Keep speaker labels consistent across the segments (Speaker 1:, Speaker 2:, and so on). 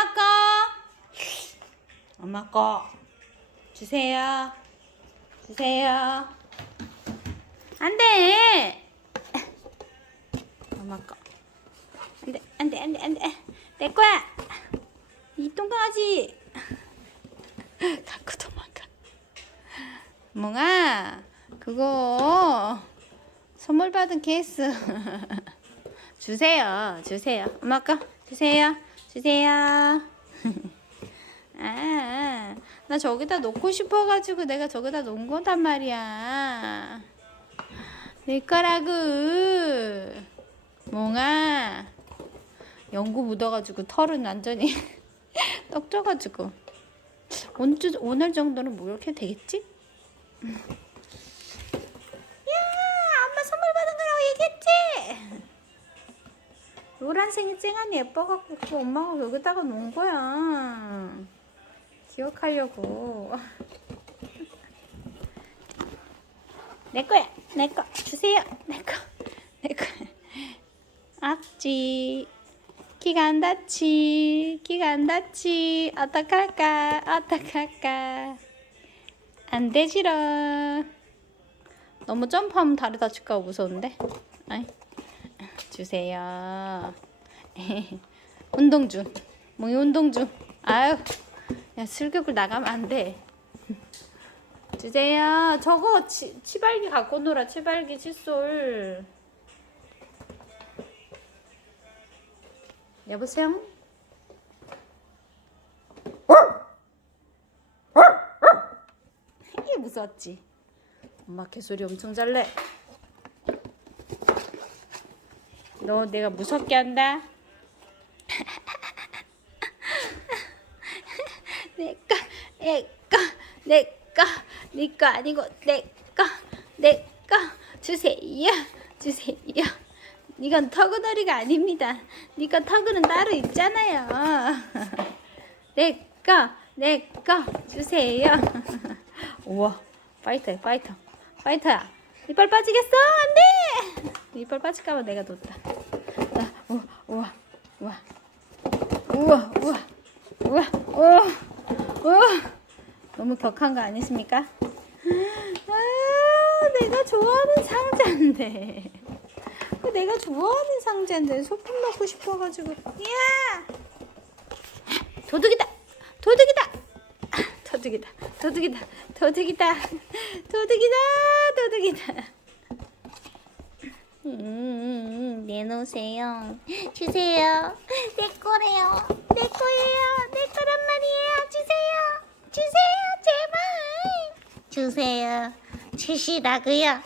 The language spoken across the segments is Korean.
Speaker 1: 엄마 거. 엄마 거. 주세요. 주세요. 안 돼. 엄마 거. 안 돼, 안 돼, 안 돼, 안 돼. 내 거야. 이 똥강아지. 갖고 도망가. 몽아, 그거 선물 받은 케이스. 주세요, 주세요. 엄마 거 주세요, 주세요. 아, 나 저기다 놓고 싶어가지고 내가 저기다 놓은 거단 말이야. 내 거라고. 몽아, 연고 묻어가지고 털은 완전히 떡져가지고. 오늘, 오늘 정도는 뭐 이렇게 되겠지? 노란색이 쨍하니 예뻐갖고 그 엄마가 여기다가 놓은 거야. 기억하려고. 내 거야, 내 거. 주세요, 내 거. 내 거. 악지. 키가 안 닿지, 키가 안 닿지. 어떡할까, 어떡할까. 안 되지라. 너무 점프하면 다리 다칠까 봐 무서운데. 아이. 주세요. 운동 중. 몽이 운동 중. 아유. 야, 슬격을 나가면 안 돼. 주세요. 저거 치, 치발기 갖고 놀아. 치발기 칫솔. 여보세요? 이게 무서웠지? 엄마 개소리 엄청 잘내. 너 내가 무섭게 한다. 내꺼, 내꺼, 내꺼, 내꺼 아니고 내꺼, 내꺼 주세요, 주세요. 이건 터그놀이가 아닙니다. 니가 터그는 따로 있잖아요. 내꺼, 내꺼 주세요. 우와, 파이터야, 파이터, 파이터야. 이빨 빠지겠어? 안 돼! 이빨 빠질까봐 내가 놓다. 우와, 우와, 우와, 우와, 우와, 우와, 우와. 너무 격한 거 아니십니까? 아, 내가 좋아하는 상자인데. 그 내가 좋아하는 상자인데 소품 넣고 싶어가지고. 이야! 도둑이다! 도둑이다! 도둑이다! 도둑이다! 도둑이다! 도둑이다! 도둑이다! 음. 음, 음. 내놓으세요. 주세요. 내 거래요. 내 거예요. 내 거란 말이에요. 주세요. 주세요. 제발. 주세요. 주시라고요.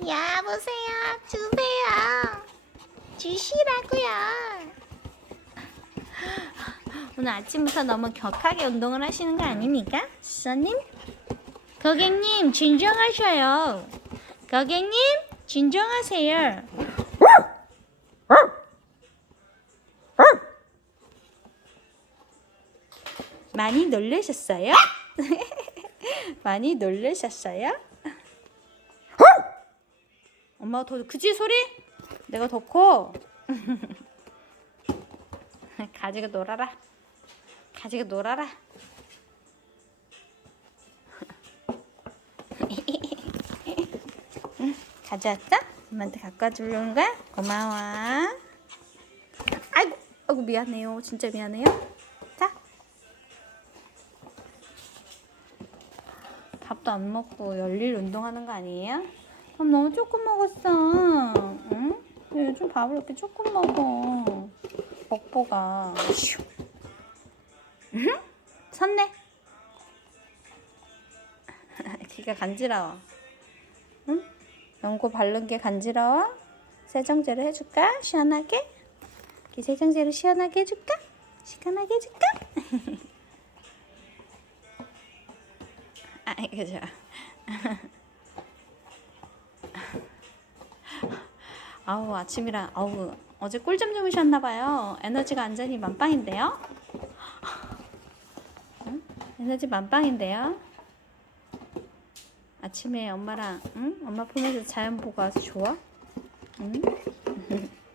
Speaker 1: 여보세요. 주세요. 주시라고요. 오늘 아침부터 너무 격하게 운동을 하시는 거 아닙니까? 수사님? 고객님, 진정하셔요. 고객님, 진정하세요. 많이 놀라셨어요? 많이 놀라셨어요? 엄마가 더 크지 소리? 내가 더 커. 가지고 놀아라. 가지고 놀아라. 응, 가져왔어? 엄마한테 갖고 와주려는 거야? 고마워. 아이고, 아이고 미안해요. 진짜 미안해요. 밥도 안 먹고 열일 운동하는 거 아니에요? 밥 너무 조금 먹었어. 응? 왜 요즘 밥을 이렇게 조금 먹어? 먹보가. 슈. 응? 섰네. 귀가 간지러워. 응? 연고 바른 게 간지러워? 세정제로 해줄까? 시원하게? 귀 세정제로 시원하게 해줄까? 시원하게 해줄까? 아이고 좋아. 아우 아침이라 아우 어제 꿀잠 주무셨나 봐요. 에너지가 완전히 만빵인데요. 응? 에너지 만빵인데요. 아침에 엄마랑 응? 엄마 품에서 자연 보고 와서 좋아? 응?